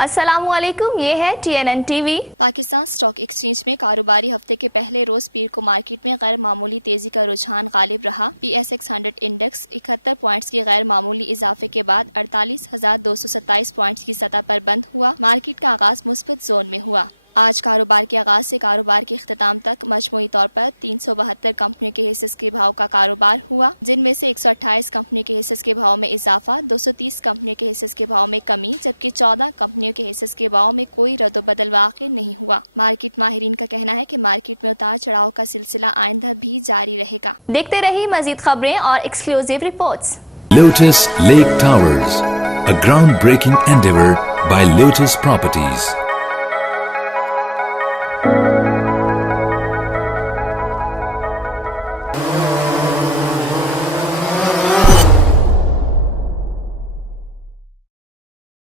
अस्सलामुअलैकुम, ये है TNN TV। Pakistan stock exchange में कारोबारी हफ्ते के पहले रोज पीर को मार्केट में गैर मामूली तेजी का रुझान गालिब रहा। PSX 100 इंडेक्स 71 पॉइंट्स के गैर मामूली इजाफे के बाद 48,227 पॉइंट्स की सतह पर बंद हुआ। मार्केट का आगाज मुस्बत जोन में हुआ। आज कारोबार के आगाज से कारोबार के इख्तिताम तक मजमूई तौर पर 372 कंपनियों के हिस्से के भाव का कारोबार हुआ, जिनमें से 128 कंपनियों के हिस्से के भाव में इजाफा, 230 कंपनियों के हिस्से के भाव में कमी, जबकि 14 कंपनियों के हिस्से के भाव में कोई रद्द-बदल वाक़ नहीं हुआ। मार्केट माहिरीन का कहना है कि मार्केट में उतार चढ़ाव का सिलसिला आइंदा भी जारी रहेगा। देखते रहिए मजीद खबरें और exclusive reports. Lotus Lake Towers, a groundbreaking endeavor by Lotus Properties.